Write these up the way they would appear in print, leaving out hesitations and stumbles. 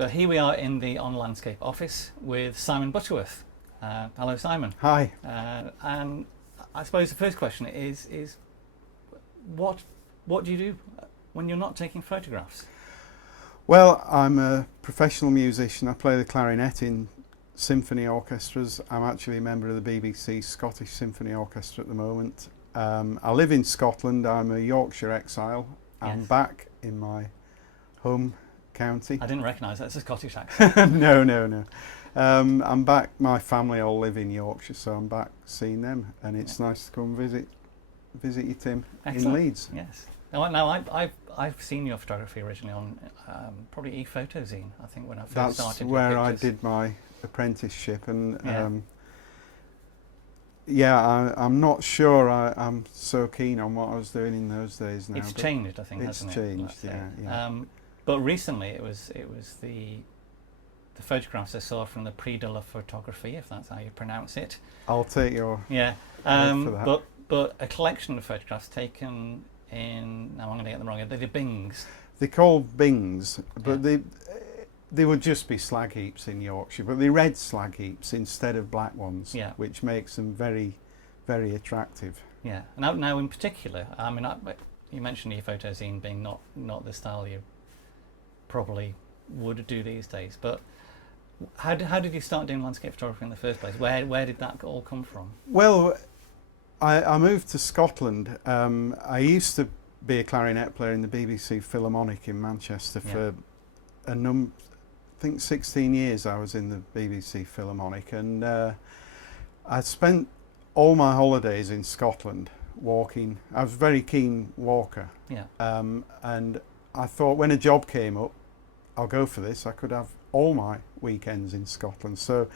But here we are in the On Landscape office with Simon Butterworth. Hello, Simon. Hi. And I suppose the first question is what do you do when you're not taking photographs? Well, I'm a professional musician. I play the clarinet in symphony orchestras. I'm actually a member of the BBC Scottish Symphony Orchestra at the moment. I live in Scotland. I'm a Yorkshire exile. I'm back in my home county. I didn't recognise that. It's a Scottish accent. No. I'm back. My family all live in Yorkshire, so I'm back seeing them, and it's nice to come visit you, Tim. Excellent. In Leeds. Yes. Now I've seen your photography originally on probably ePhotozine. I think when I first started. That's where I did my apprenticeship, and I'm not sure I'm so keen on what I was doing in those days now. It's changed, I think, hasn't it? It's changed, yeah. But recently it was the photographs I saw from the Prix de la Photographie, if that's how you pronounce it. I'll take your for that. But a collection of photographs taken in, now I'm going to get them wrong, they're the Bings. They're called Bings, but they would just be slag heaps in Yorkshire, but they're red slag heaps instead of black ones, which makes them very, very attractive. Yeah. Now in particular, I mean, you mentioned ePhotozine being not the style you probably would do these days, but how did you start doing landscape photography in the first place? Where did that all come from? Well, I moved to Scotland. I used to be a clarinet player in the BBC Philharmonic in Manchester for I think 16 years I was in the BBC Philharmonic, and I spent all my holidays in Scotland walking. I was a very keen walker, and I thought when a job came up, I'll go for this. I could have all my weekends in Scotland. So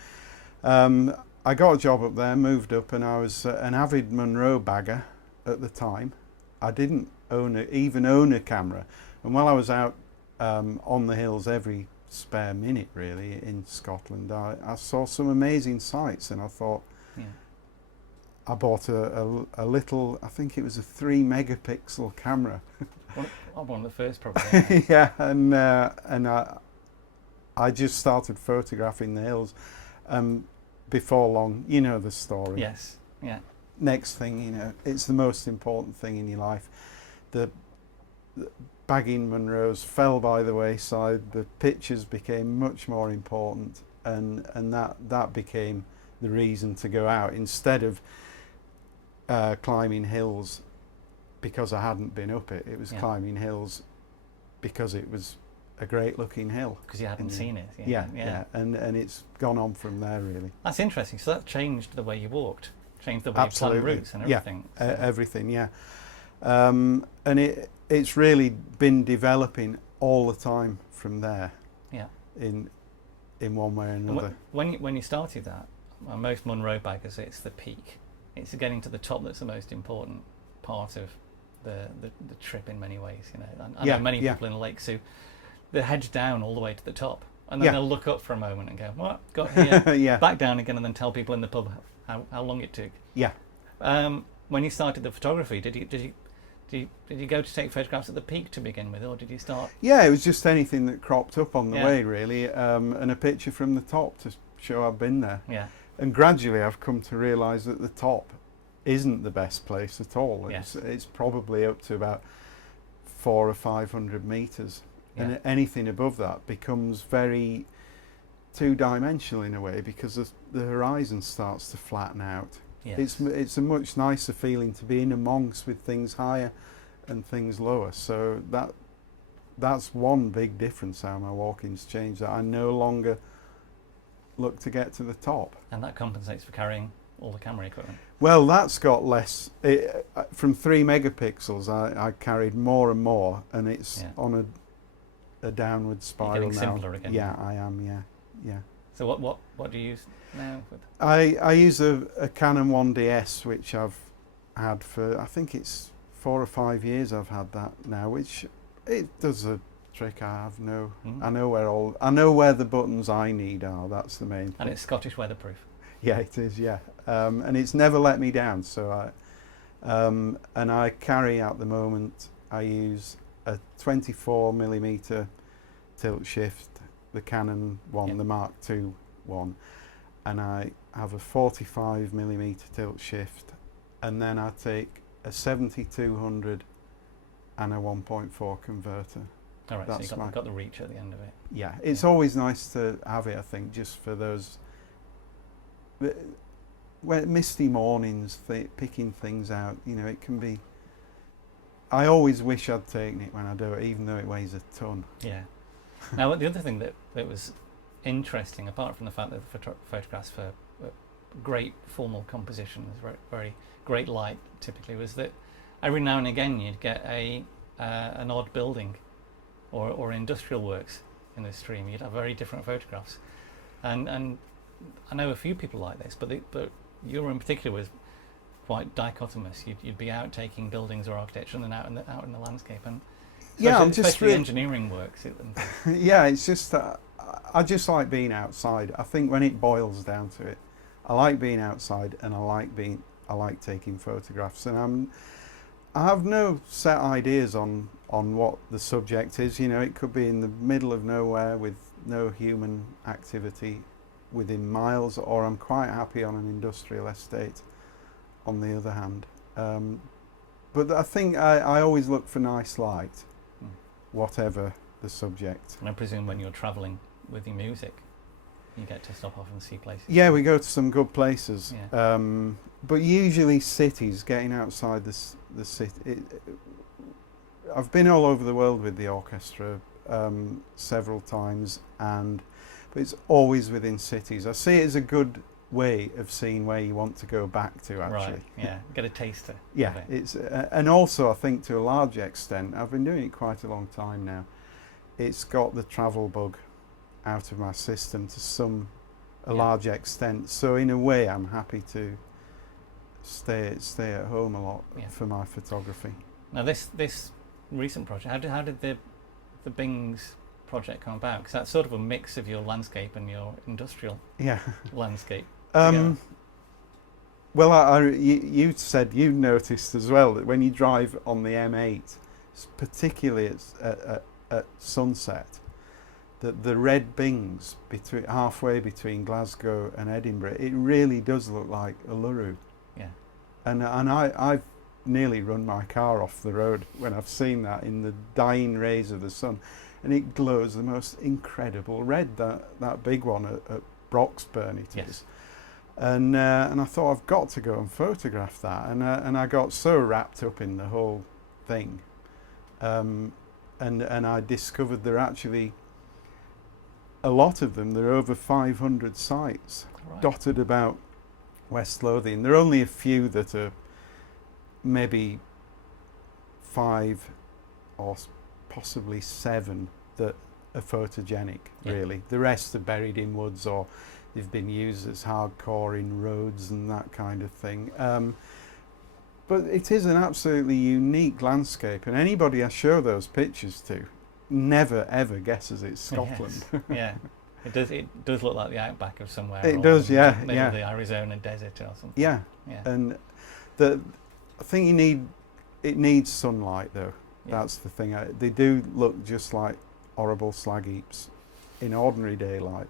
I got a job up there, moved up, and I was an avid Munro bagger at the time. I didn't even own a camera, and while I was out on the hills every spare minute really in Scotland, I saw some amazing sights, and I thought I bought a little, I think it was a 3 megapixel camera. One of the first probably. and I just started photographing the hills. Before long, you know the story. Yes, yeah. Next thing, it's the most important thing in your life. The bagging Munros fell by the wayside. The pictures became much more important, and that became the reason to go out instead of climbing hills because I hadn't been up it. It was climbing hills because it was a great looking hill. Because you hadn't seen it. Yeah. And it's gone on from there really. That's interesting. So that changed the way you walked, changed the way you planned routes and everything. Everything, and it's really been developing all the time from there. Yeah. In one way or another. When you started that, most Munro baggers, it's the peak. It's getting to the top that's the most important part of the trip in many ways. I know many people in the lakes who they hedge down all the way to the top, and then they'll look up for a moment and go, "What? Got here?" Back down again, and then tell people in the pub how long it took. Yeah. When you started the photography, did you go to take photographs at the peak to begin with, or did you start? Yeah, it was just anything that cropped up on the way, really, and a picture from the top to show I've been there. Yeah. And gradually, I've come to realise that the top isn't the best place at all. It's probably up to about 400 or 500 metres. And anything above that becomes very two-dimensional in a way because the horizon starts to flatten out. Yes. It's a much nicer feeling to be in amongst with things higher and things lower. So that's one big difference how my walking's changed. That I no longer look to get to the top. And that compensates for carrying all the camera equipment. Well, that's got less. From 3 megapixels, I carried more and more, and it's on a downward spiral. You're getting now. simpler again. Yeah, I am. Yeah. So what do you use now? I use a Canon 1DS, which I've had for, I think it's 4 or 5 years. I've had that now, which it does a trick. I know where the buttons I need are. That's the main thing. And it's Scottish weatherproof. Yeah, it is. Yeah, and it's never let me down. So and I carry at the moment. I use a 24mm tilt shift the Canon one, the Mark II one, and I have a 45mm tilt shift, and then I take a 7200 and a 1.4 converter. All right, so you've got the reach at the end of it. Yeah, it's always nice to have it, I think, just for those misty mornings, picking things out. You know, it can be... I always wish I'd taken it when I do it, even though it weighs a ton. Yeah. Now, the other thing that was interesting, apart from the fact that the photographs for great formal composition, very, very great light typically, was that every now and again you'd get an odd building or industrial works in the stream. You'd have very different photographs, and I know a few people like this, but your in particular was quite dichotomous. You'd be out taking buildings or architecture and then out in the landscape, and especially engineering works. Yeah, it's just I just like being outside. I think when it boils down to it, I like being outside, and I like taking photographs, and I have no set ideas on what the subject is. You know, it could be in the middle of nowhere with no human activity within miles, or I'm quite happy on an industrial estate on the other hand. But I think I always look for nice light, whatever the subject. And I presume when you're travelling with your music, you get to stop off and see places. Yeah, we go to some good places. Yeah. But usually cities, getting outside the city. I've been all over the world with the orchestra several times, but it's always within cities. I see it as a good way of seeing where you want to go back to, actually. Right, yeah, get a taster. Yeah, it's and also I think to a large extent, I've been doing it quite a long time now, it's got the travel bug out of my system to a large extent. So in a way I'm happy to stay at home a lot for my photography. Now this recent project, how did the Bings project come about? Because that's sort of a mix of your landscape and your industrial landscape. Well, you said you noticed as well that when you drive on the M8, particularly at sunset, that the red Bings halfway between Glasgow and Edinburgh, it really does look like Uluru. Yeah. And I've nearly run my car off the road when I've seen that in the dying rays of the sun, and it glows the most incredible red. That big one at Broxburn it is. And I thought, I've got to go and photograph that, and I got so wrapped up in the whole thing, and I discovered there are actually a lot of them. There are over 500 sites dotted about West Lothian. There are only a few that are maybe 5 or possibly 7 that are photogenic, really. The rest are buried in woods, or they've been used as hardcore in roads and that kind of thing. But it is an absolutely unique landscape, and anybody I show those pictures to never ever guesses it's Scotland. Yes. Yeah, it does look like the outback of somewhere. It does, yeah. Maybe the Arizona desert or something. Yeah. And I think it needs sunlight though. Yeah. That's the thing. They do look just like horrible slag heaps in ordinary daylight,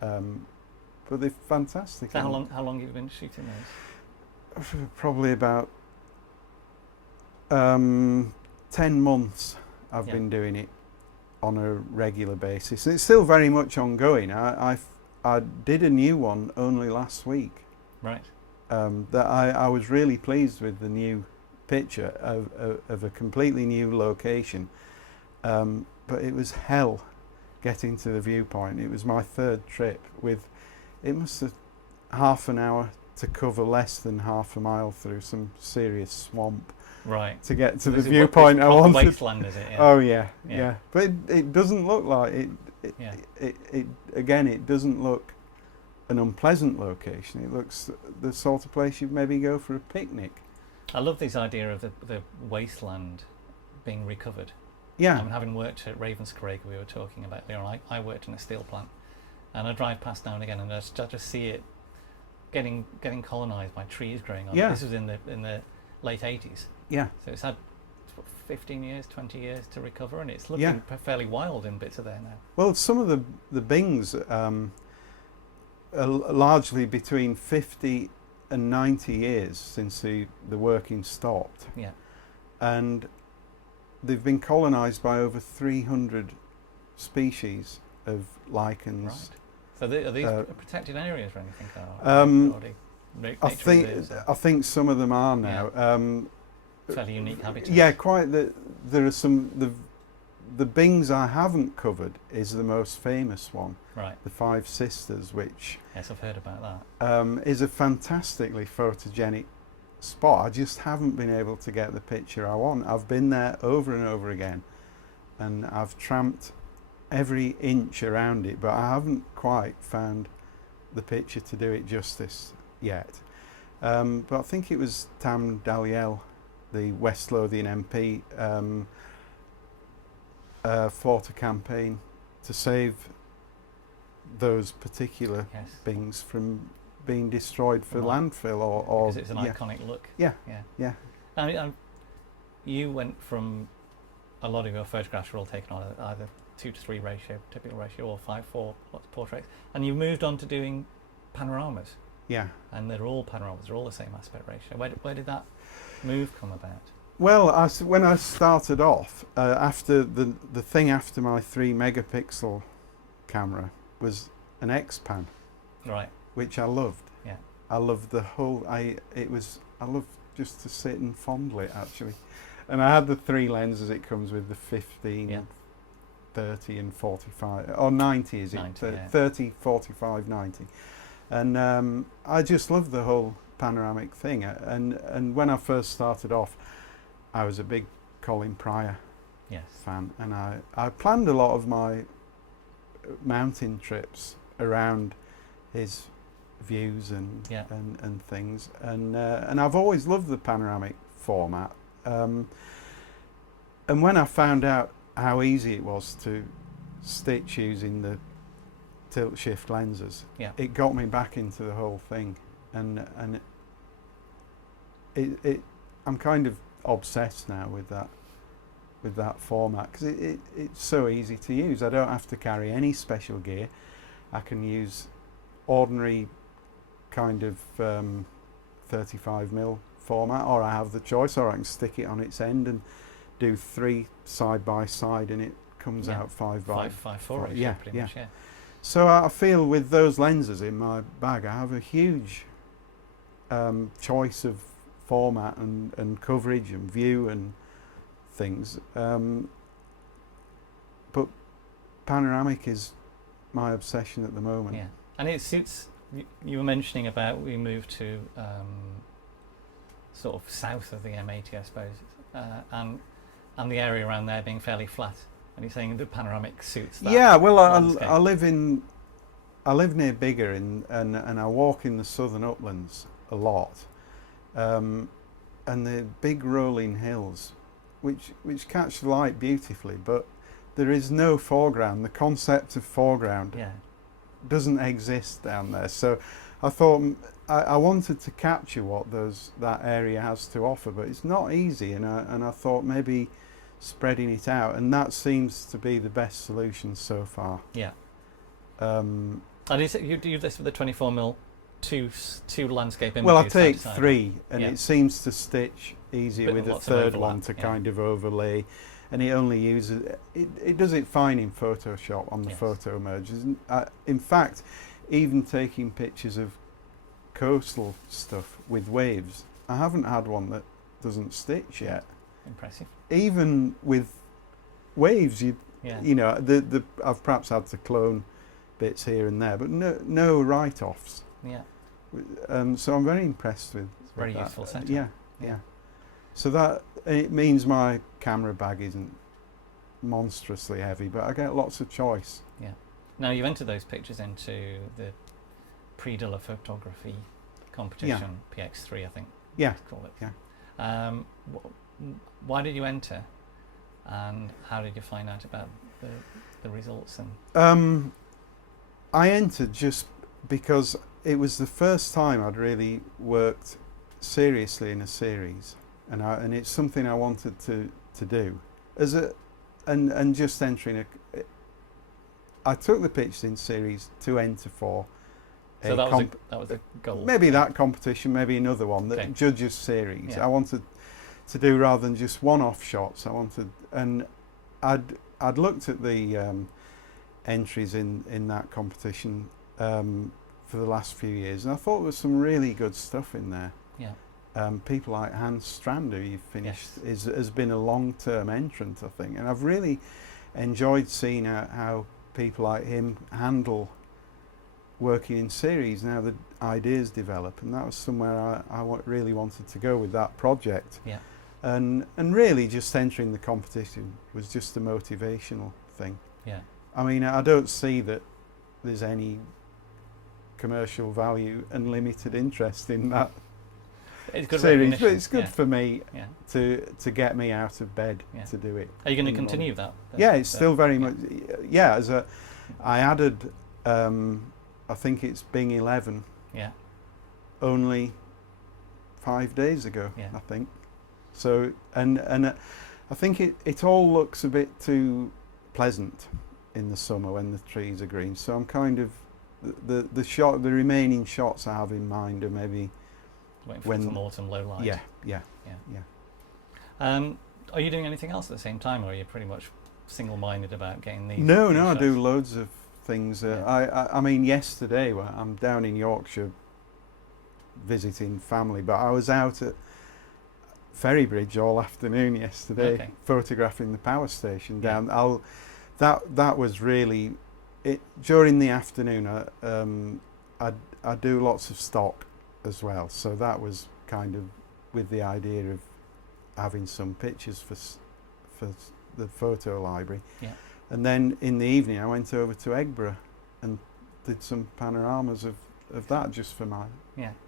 but they're fantastic. So how long have you been shooting those? Probably about 10 months. I've been doing it on a regular basis, and it's still very much ongoing. I did a new one only last week. Right. That I was really pleased with the new picture of a completely new location, but it was hell getting to the viewpoint. It was my 3rd trip it must have half an hour to cover less than half a mile through some serious swamp to get to the viewpoint I wanted. Wasteland, is it? Yeah. Oh yeah. But it doesn't look like it. Again, it doesn't look an unpleasant location. It looks the sort of place you'd maybe go for a picnic. I love this idea of the wasteland being recovered. Yeah. I mean, having worked at Ravenscraig, we were talking about earlier on, I worked in a steel plant, and I drive past now and again, and I just see it getting colonised by trees growing on. Yeah. This was in the late 80s. Yeah. So it's had what, 15 years, 20 years to recover, and it's looking fairly wild in bits of there now. Well, some of the Bings are largely between 50 and 90 years since the working stopped. Yeah. And they've been colonised by over 300 species of lichens. Right. So are these protected areas or anything? I think some of them are now. Yeah. Fairly unique habitats. Yeah, quite. There are some. The Bings I haven't covered is the most famous one. Right. The Five Sisters, which yes, I've heard about that. Is a fantastically photogenic spot. I just haven't been able to get the picture I want. I've been there over and over again, and I've tramped every inch around it, but I haven't quite found the picture to do it justice yet. But I think it was Tam Dalyell, the West Lothian MP, fought a campaign to save those particular Bings from being destroyed for landfill or because it's an iconic look. Yeah. I mean, you went from a lot of your photographs were all taken on either 2:3 ratio, typical ratio, or 5:4 lots of portraits, and you moved on to doing panoramas. Yeah. And they're all panoramas. They're all the same aspect ratio. Where did that move come about? Well, when I started off, after the thing after my 3 megapixel camera was an X-Pan, right? Which I loved. Yeah, I loved the whole. I loved just to sit and fondle it actually, and I had the 3 lenses it comes with, the 15, 30, and 45 or 90. Is it 90, 30, 45, 90, and I just loved the whole panoramic thing. And when I first started off, I was a big Colin Pryor fan, and I planned a lot of my mountain trips around his views and things, and I've always loved the panoramic format. And when I found out how easy it was to stitch using the tilt shift lenses, it got me back into the whole thing, and I'm kind of obsessed now with that format, because it's so easy to use. I don't have to carry any special gear. I can use ordinary kind of 35mm format, or I have the choice, or I can stick it on its end and do 3 side by side, and it comes out 5:4. Yeah, pretty much. Yeah. So I feel with those lenses in my bag, I have a huge choice of format and coverage and view and things. But panoramic is my obsession at the moment. Yeah, and it suits. You were mentioning about we moved to sort of south of the M80, I suppose, and the area around there being fairly flat. And you're saying the panoramic suits that. Yeah, well, I live near Biggar, and I walk in the southern uplands a lot, and the big rolling hills, which catch the light beautifully, but there is no foreground. The concept of foreground doesn't exist down there. So I thought I wanted to capture what that area has to offer, but it's not easy, and I thought maybe spreading it out, and that seems to be the best solution so far. Yeah. And you do this with the 24mm two landscape images? Well, I take 3, and it seems to stitch easier with a third one to kind of overlay, and it only uses it does it fine in Photoshop on the photo mergers. In fact, even taking pictures of coastal stuff with waves, I haven't had one that doesn't stitch yet. Impressive. Even with waves, you know, I've perhaps had to clone bits here and there, but no write-offs. Yeah. So I'm very impressed with. It's very useful setup. Yeah. So that it means my camera bag isn't monstrously heavy, but I get lots of choice. Yeah. Now you've entered those pictures into the Prix de la Photography competition, PX3, I think. Yeah. Call it. Yeah. Why did you enter, and how did you find out about the results? And I entered just because it was the first time I'd really worked seriously in a series, and it's something I wanted to to do. And just entering I took the pictures in series to enter for so that was a goal. Maybe that competition, maybe another one, the judges series. I wanted to do rather than just one-off shots. And I'd looked at the entries in that competition for the last few years, and I thought there was some really good stuff in there. People like Hans Strand, who you've finished, has been a long-term entrant, I think, and I've really enjoyed seeing how people like him handle working in series, now the ideas develop, and that was somewhere I really wanted to go with that project. And really just entering the competition was just a motivational thing. I mean, I don't see that there's any commercial value and limited interest in that series, but it's good for me to get me out of bed to do it. Are you going to continue that? It's still very much. I added. I think it's Bing 11. Only 5 days ago. I think. So and I think it all looks a bit too pleasant in the summer when the trees are green. So I'm kind of the remaining shots I have in mind are maybe waiting for some autumn low light. Are you doing anything else at the same time, or are you pretty much single-minded about getting these? No, I do loads of things. I mean, yesterday I'm down in Yorkshire visiting family, but I was out at Ferrybridge all afternoon yesterday, photographing the power station down. That was really it. During the afternoon, I do lots of stock as well, so that was kind of with the idea of having some pictures for the photo library. And then in the evening I went over to Eggborough and did some panoramas of that just for my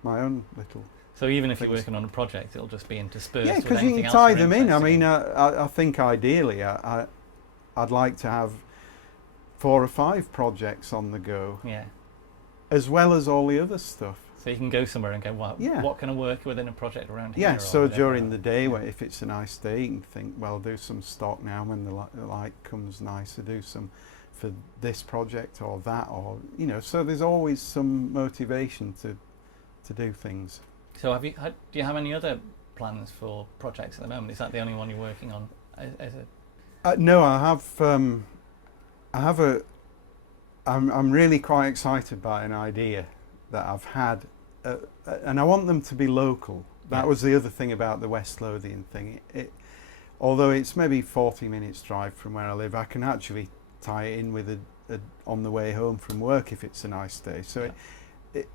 own little. So even if you're working on a project, it'll just be interspersed. Yeah, because you can tie them in. I mean, I think ideally I'd like to have 4 or 5 projects on the go. As well as all the other stuff. So you can go somewhere and go, what can I work within a project around here? So during the day, if it's a nice day, you can think, well, do some stock now when the light comes nicer, do some for this project or that, or, so there's always some motivation to do things. So do you have any other plans for projects at the moment? Is that the only one you're working on? No, I'm really quite excited by an idea that I've had, and I want them to be local. That was the other thing about the West Lothian thing. Although it's maybe 40 minutes drive from where I live, I can actually tie it in with on the way home from work if it's a nice day. So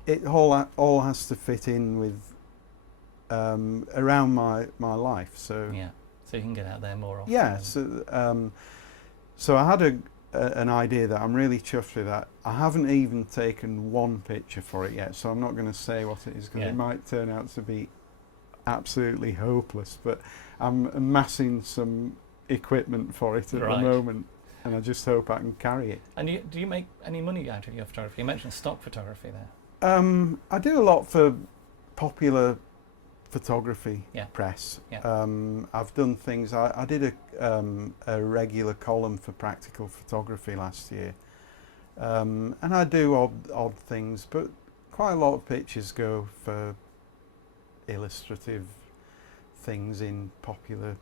it all has to fit in with around my life. So so you can get out there more often. So I had an idea that I'm really chuffed with. That I haven't even taken one picture for it yet, so I'm not going to say what it is, because it might turn out to be absolutely hopeless, but I'm amassing some equipment for it at the moment, and I just hope I can carry it. And do you make any money out of your photography? You mentioned stock photography there. I do a lot for popular photography press. I've done things. I did a regular column for Practical Photography last year, and I do odd things, but quite a lot of pictures go for illustrative things in popular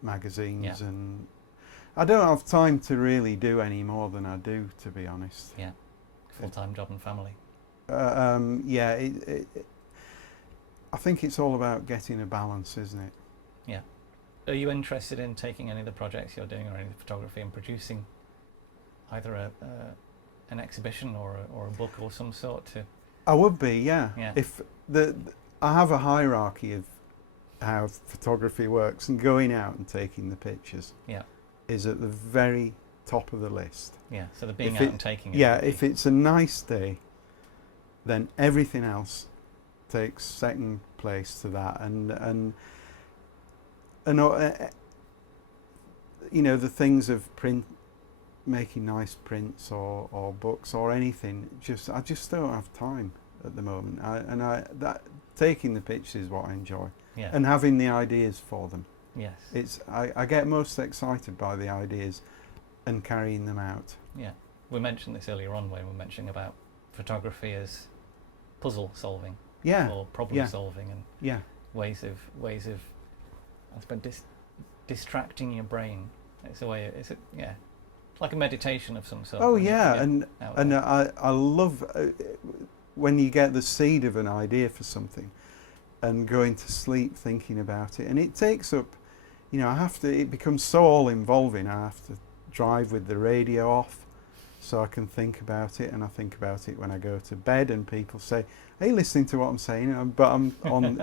magazines, and I don't have time to really do any more than I do, to be honest. Full-time job and family. I think it's all about getting a balance, isn't it? Are you interested in taking any of the projects you're doing or any of the photography and producing either an exhibition or a book or some sort to? I would be, If I have a hierarchy of how photography works, and going out and taking the pictures is at the very top of the list. So the being out and taking it. If it's a nice day, then everything else takes second place to that, and the things of print, making nice prints or books or anything, I just don't have time at the moment. Taking the pictures is what I enjoy, and having the ideas for them. Yes. I get most excited by the ideas and carrying them out. Yeah. We mentioned this earlier on when we were mentioning about photography as puzzle solving. Yeah. Or problem solving, and yeah. ways of I suppose distracting your brain. It's a way. It's like a meditation of some sort. Oh yeah, and I love when you get the seed of an idea for something and going to sleep thinking about it, and it takes up, it becomes so all involving. I have to drive with the radio off so I can think about it, and I think about it when I go to bed, and people say, "Are you listening to what I'm saying?" But I'm on, and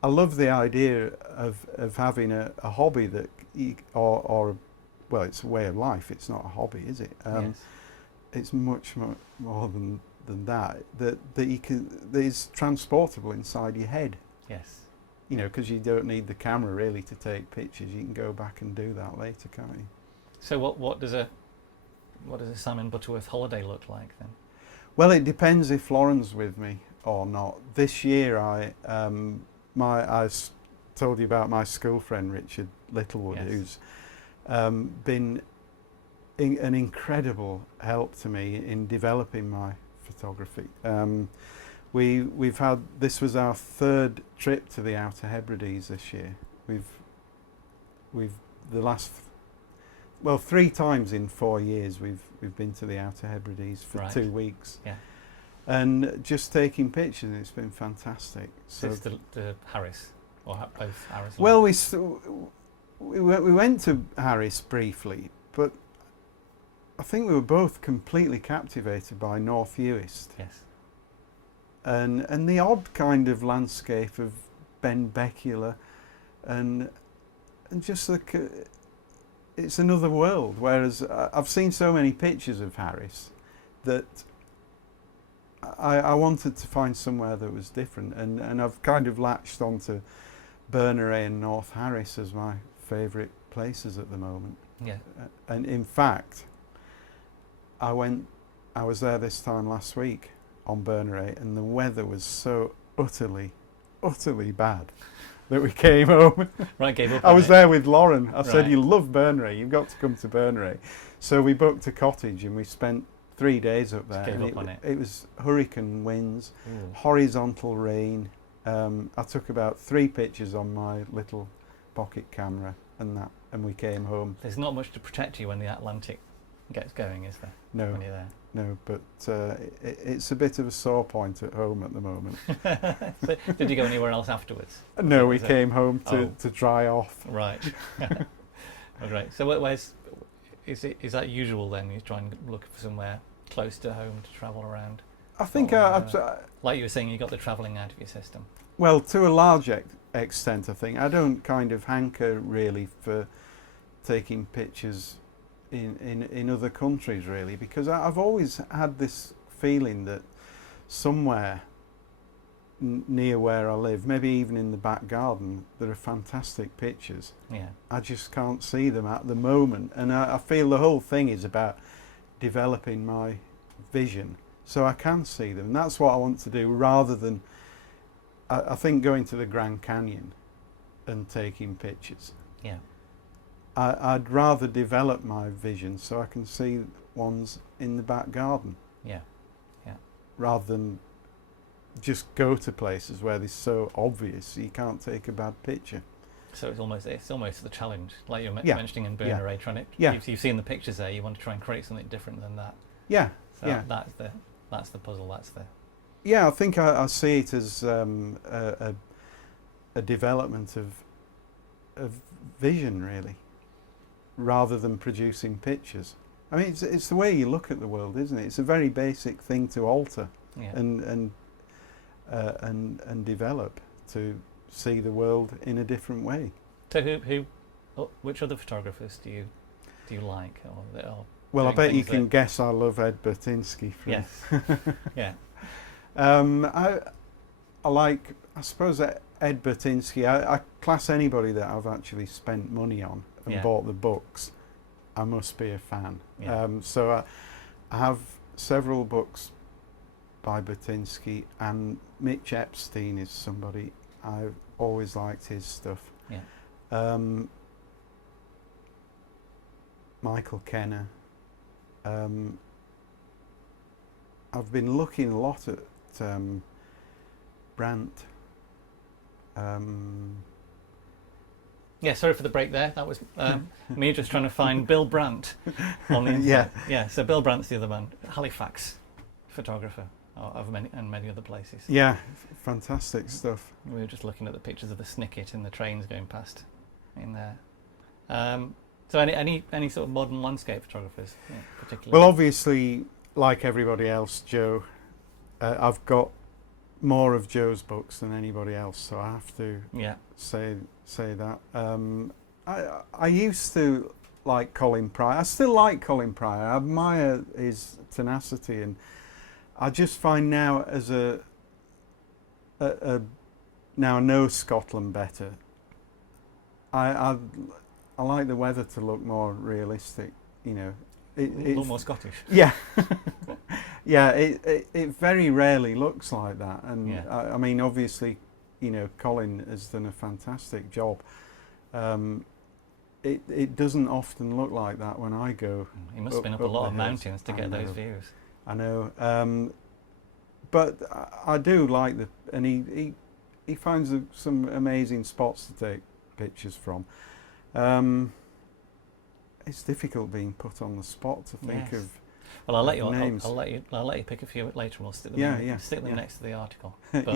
I love the idea of having a hobby that well, it's a way of life. It's not a hobby, is it? Yes. It's much more than that. That is transportable inside your head. Yes. Because you don't need the camera really to take pictures. You can go back and do that later, can't you? So what does a Simon Butterworth holiday look like then? Well, it depends if Lauren's with me or not. This year, I told you about my school friend Richard Littlewood, Yes. who's been an incredible help to me in developing my photography. This was our third trip to the Outer Hebrides this year. We've the last 3 times in 4 years we've been to the Outer Hebrides for Right. 2 weeks. Yeah. And just taking pictures, and it's been fantastic. So it's the Harris, or both Harris? Well, we went to Harris briefly, but I think we were both completely captivated by North Uist. Yes. And the odd kind of landscape of Benbecula, and just it's another world. Whereas I've seen so many pictures of Harris that I wanted to find somewhere that was different, and I've kind of latched onto Berneray and North Harris as my favourite places at the moment. Yeah. And in fact, I was there this time last week on Berneray, and the weather was so utterly bad that we came home. Right, gave up. I was there with Lauren. I said, Right. "You love Berneray, you've got to come to Berneray." So we booked a cottage and we spent 3 days up there. Just gave and up on it. It was hurricane winds, Ooh. horizontal rain. I took about 3 pictures on my little pocket camera, and we came home. There's not much to protect you when the Atlantic gets going, is there? No, When you're there. no, but it's a bit of a sore point at home at the moment. So, did you go anywhere else afterwards? No, we Was it- came home Oh. to dry off. Right. Oh, great. So is that usual then? You try and look for somewhere close to home to travel around? I think Like you were saying, you got the travelling out of your system. well, to a large extent, I think. I don't kind of hanker really for taking pictures in other countries, really, because I've always had this feeling that somewhere near where I live, maybe even in the back garden, there are fantastic pictures. Yeah. I just can't see them at the moment, and I feel the whole thing is about developing my vision so I can see them, and that's what I want to do, rather than I think going to the Grand Canyon and taking pictures. Yeah. I'd rather develop my vision so I can see ones in the back garden, Yeah. Yeah. rather than just go to places where they're so obvious you can't take a bad picture. So it's almost the challenge, like you're Yeah. mentioning in Yeah. Berneray, trying to. Yeah. You've seen the pictures there. You want to try and create something different than that. Yeah, So yeah. that's the puzzle. That's the. Yeah, I think I see it as a development of vision, really, rather than producing pictures. I mean, it's the way you look at the world, isn't it? It's a very basic thing to alter Yeah. and develop to see the world in a different way. So which other photographers do you like, or that are Well, I doing bet you things can that- guess I love Ed Bertinsky. Yes. Yeah. I like, I suppose, Ed Bertinsky. I class anybody that I've actually spent money on and Yeah. bought the books, I must be a fan. Yeah. So I have several books by Bertinsky, and Mitch Epstein is somebody I've always liked his stuff. Yeah. Michael Kenner. I've been looking a lot at Brandt. Yeah, sorry for the break there. That was me just trying to find Bill Brandt on the internet. Yeah. So Bill Brandt's the other man, Halifax photographer of many other places. Yeah, fantastic stuff. We were just looking at the pictures of the Snicket and the trains going past in there. So any sort of modern landscape photographers, particularly? Well, obviously, like everybody else, Joe, I've got more of Joe's books than anybody else, so I have to say that. I used to like Colin Pryor. I still like Colin Pryor. I admire his tenacity, and I just find now as now I know Scotland better. I like the weather to look more realistic, you know. A little more Scottish. Yeah. Yeah, it very rarely looks like that, and I mean, obviously, you know, Colin has done a fantastic job. It doesn't often look like that when I go. He must have been up a lot of mountains to get those views. I know, but I do like and he finds some amazing spots to take pictures from. It's difficult being put on the spot to think of. Well, I'll let you. Names. I'll let you pick a few later, and we'll stick them. Stick them next to the article. But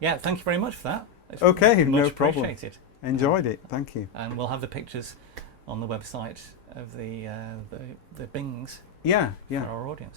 yeah. Thank you very much for that. It's okay, much no problem. Appreciated. Enjoyed it. Thank you. And we'll have the pictures on the website of the Bings. Yeah. For our audience.